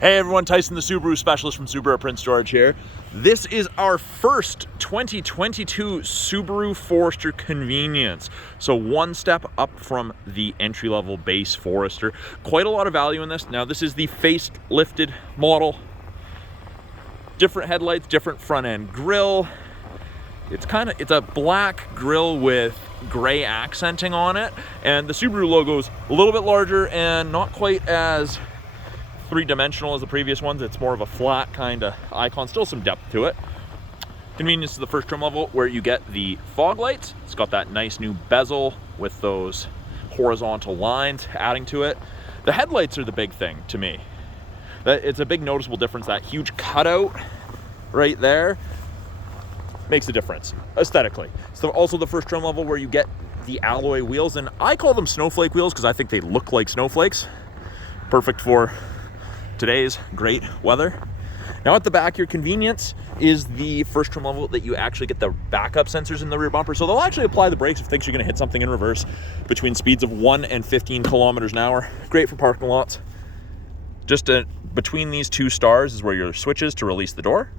Hey everyone, Tyson the Subaru specialist from Subaru Print Storage here. This is our first 2022 Subaru Forester Convenience. So one step up from the entry-level base Forester. Quite a lot of value in this. Now this is the face-lifted model. Different headlights, different front-end grille. It's a black grille with gray accenting on it. And the Subaru logo is a little bit larger and not quite as three-dimensional as the previous ones. It's more of a flat kind of icon, still some depth to it. Convenience is the first trim level where you get the fog lights. It's got that nice new bezel with those horizontal lines adding to it. The headlights are the big thing to me. It's a big noticeable difference. That huge cutout right there makes a difference aesthetically. So also the first trim level where you get the alloy wheels, and I call them snowflake wheels because I think they look like snowflakes. Perfect for today's great weather. Now at the back, your Convenience is the first trim level that you actually get the backup sensors in the rear bumper. So they'll actually apply the brakes if it thinks you're gonna hit something in reverse between speeds of 1 and 15 kilometers an hour. Great for parking lots. Just between these two stars is where your switch is to release the door.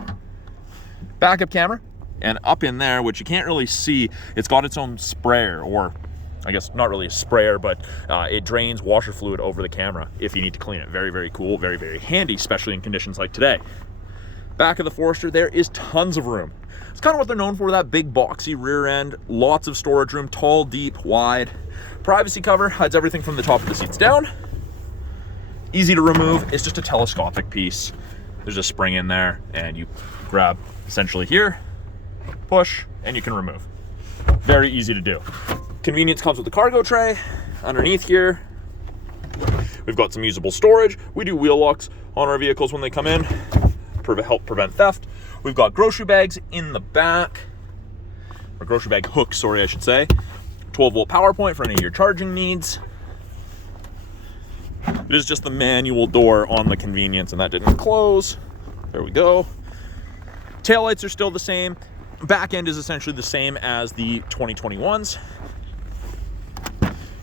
Backup camera, and up in there, which you can't really see, it's got its own sprayer, or I guess not really a sprayer, but it drains washer fluid over the camera if you need to clean it. Very, very cool, very, very handy, especially in conditions like today. Back of the Forester, there is tons of room. It's kind of what they're known for, that big boxy rear end, lots of storage room, tall, deep, wide. Privacy cover hides everything from the top of the seats down. Easy to remove, it's just a telescopic piece. There's a spring in there, and you grab essentially here, push, and you can remove. Very easy to do. Convenience comes with a cargo tray. Underneath here, we've got some usable storage. We do wheel locks on our vehicles when they come in, help prevent theft. We've got grocery bags in the back, or grocery bag hooks, sorry, I should say. 12-volt power point for any of your charging needs. It is just the manual door on the Convenience, and that didn't close. There we go. Taillights are still the same. Back end is essentially the same as the 2021s.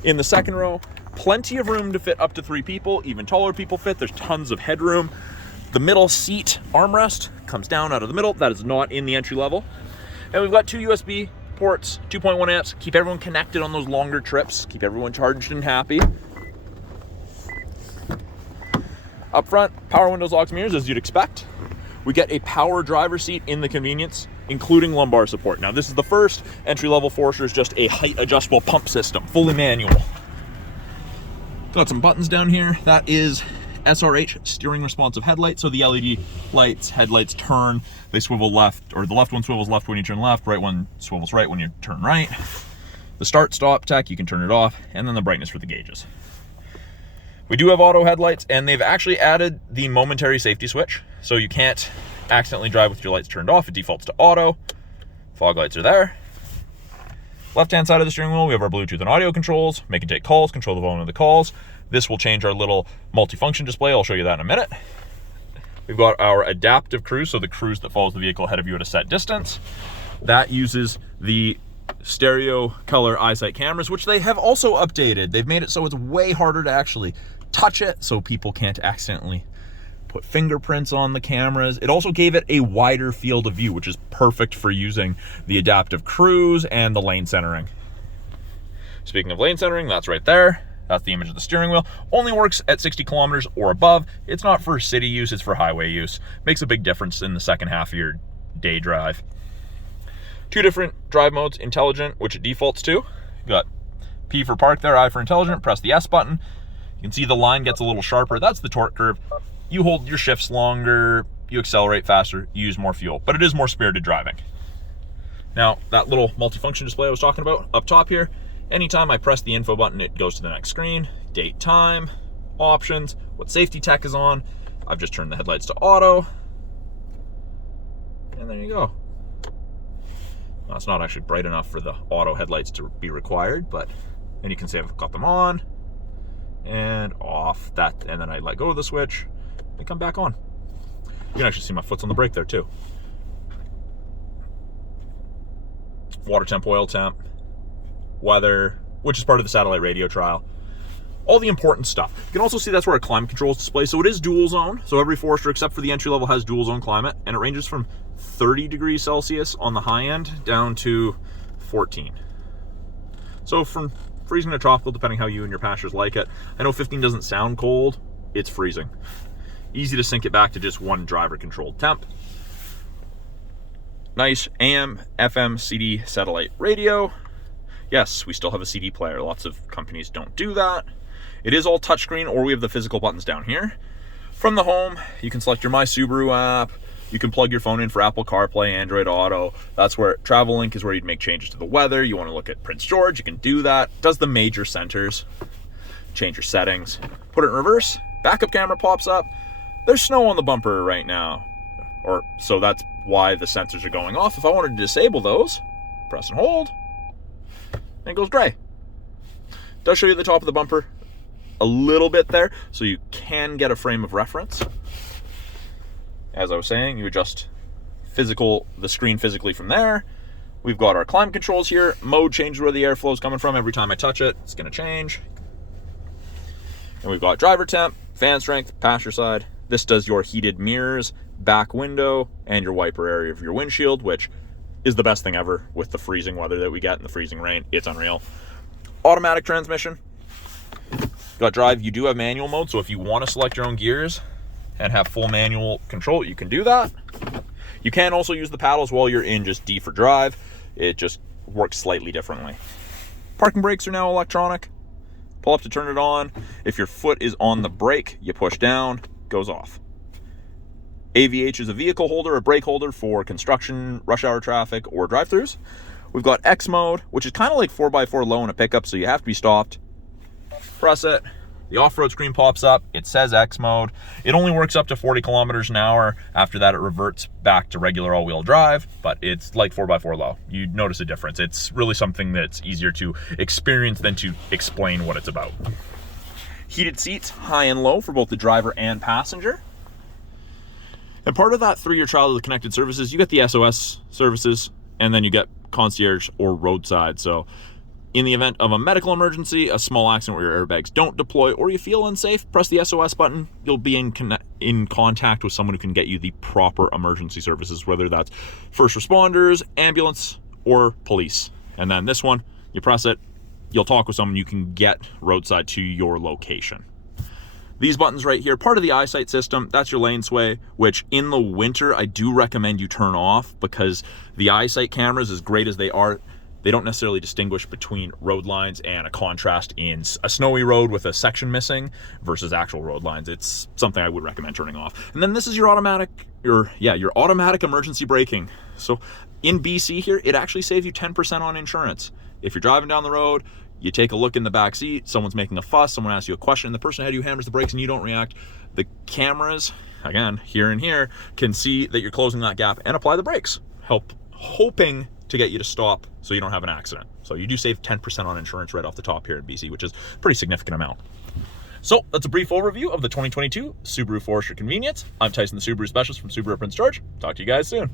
In the second row, plenty of room to fit up to 3 people, even taller people fit. There's tons of headroom. The middle seat armrest comes down out of the middle. That is not in the entry level. And we've got 2 USB ports, 2.1 amps. Keep everyone connected on those longer trips. Keep everyone charged and happy. Up front, power windows, locks, mirrors, as you'd expect. We get a power driver seat in the Convenience, including lumbar support. Now this is the first entry-level Forester, is just a height adjustable pump system, fully manual. Got some buttons down here. That is SRH, steering responsive headlight. So the LED lights, headlights turn, they swivel left, or the left one swivels left when you turn left, right one swivels right when you turn right. The start stop tech, you can turn it off, and then the brightness for the gauges. We do have auto headlights, and they've actually added the momentary safety switch, so you can't accidentally drive with your lights turned off. It defaults to auto. Fog lights are there. Left-hand side of the steering wheel, we have our Bluetooth and audio controls. Make and take calls, control the volume of the calls. This will change our little multifunction display. I'll show you that in a minute. We've got our adaptive cruise, so the cruise that follows the vehicle ahead of you at a set distance. That uses the stereo color eyesight cameras, which they have also updated. They've made it so it's way harder to actually touch it, so people can't accidentally put fingerprints on the cameras. It also gave it a wider field of view, which is perfect for using the adaptive cruise and the lane centering. Speaking of lane centering, that's right there. That's the image of the steering wheel. Only works at 60 kilometers or above. It's not for city use, it's for highway use. Makes a big difference in the second half of your day drive. 2 different drive modes, intelligent, which it defaults to. You got P for park there, I for intelligent. Press the S button. You can see the line gets a little sharper. That's the torque curve. You hold your shifts longer, you accelerate faster, you use more fuel, but it is more spirited driving. Now, that little multifunction display I was talking about up top here, anytime I press the info button, it goes to the next screen. Date, time, options, what safety tech is on. I've just turned the headlights to auto. And there you go. Well, it's not actually bright enough for the auto headlights to be required, but then you can see I've got them on and off, that, and then I let go of the switch, they come back on. You can actually see my foot's on the brake there too. Water temp, oil temp, weather, which is part of the satellite radio trial. all the important stuff. You can also see that's where our climate control is displayed. So it is dual zone. So every Forester except for the entry level has dual zone climate, and it ranges from 30 degrees Celsius on the high end down to 14. So from freezing to tropical, depending how you and your pastures like it. I know 15 doesn't sound cold, it's freezing. Easy to sync it back to just one driver controlled temp. Nice AM, FM, CD satellite radio. Yes, we still have a CD player. Lots of companies don't do that. It is all touchscreen, or we have the physical buttons down here. From the home, you can select your My Subaru app. You can plug your phone in for Apple CarPlay, Android Auto. That's where Travel Link is where you'd make changes to the weather. You want to look at Prince George, you can do that. Does the major centers. Change your settings. Put it in reverse. Backup camera pops up. There's snow on the bumper right now. So that's why the sensors are going off. If I wanted to disable those, press and hold, and it goes gray. Does show you the top of the bumper a little bit there, so you can get a frame of reference. As I was saying, you adjust the screen physically from there. We've got our climate controls here. Mode changes where the airflow is coming from. Every time I touch it, it's going to change. And we've got driver temp, fan strength, passenger side. This does your heated mirrors, back window, and your wiper area of your windshield, which is the best thing ever with the freezing weather that we get and the freezing rain. It's unreal. Automatic transmission. Got drive. You do have manual mode, so if you want to select your own gears and have full manual control, you can do that. You can also use the paddles while you're in just D for drive. It just works slightly differently. Parking brakes are now electronic. Pull up to turn it on. If your foot is on the brake, you push down, goes off. AVH is a vehicle holder, a brake holder for construction, rush hour traffic, or drive-thrus. We've got X mode, which is kind of like 4x4 low in a pickup, so you have to be stopped. Press it. The off-road screen pops up. It says X mode. It only works up to 40 kilometers an hour. After that, it reverts back to regular all-wheel drive, but it's like 4x4 low. You notice a difference. It's really something that's easier to experience than to explain what it's about. Heated seats, high and low for both the driver and passenger. And part of that 3-year trial of the connected services, you get the SOS services, and then you get concierge or roadside. So in the event of a medical emergency, a small accident where your airbags don't deploy, or you feel unsafe, press the SOS button. You'll be in contact with someone who can get you the proper emergency services, whether that's first responders, ambulance, or police. And then this one, you press it, you'll talk with someone, you can get roadside to your location. These buttons right here, part of the eyesight system, that's your lane sway, which in the winter, I do recommend you turn off, because the eyesight cameras, as great as they are, they don't necessarily distinguish between road lines and a contrast in a snowy road with a section missing versus actual road lines. It's something I would recommend turning off. And then this is your automatic emergency braking. So in BC here, it actually saves you 10% on insurance. If you're driving down the road, you take a look in the back seat, someone's making a fuss, someone asks you a question, and the person ahead of you hammers the brakes and you don't react, the cameras, again, here and here, can see that you're closing that gap and apply the brakes, hoping to get you to stop so you don't have an accident. So you do save 10% on insurance right off the top here in BC, which is a pretty significant amount. So that's a brief overview of the 2022 Subaru Forester Convenience. I'm Tyson, the Subaru Specialist from Subaru Prince George. Talk to you guys soon.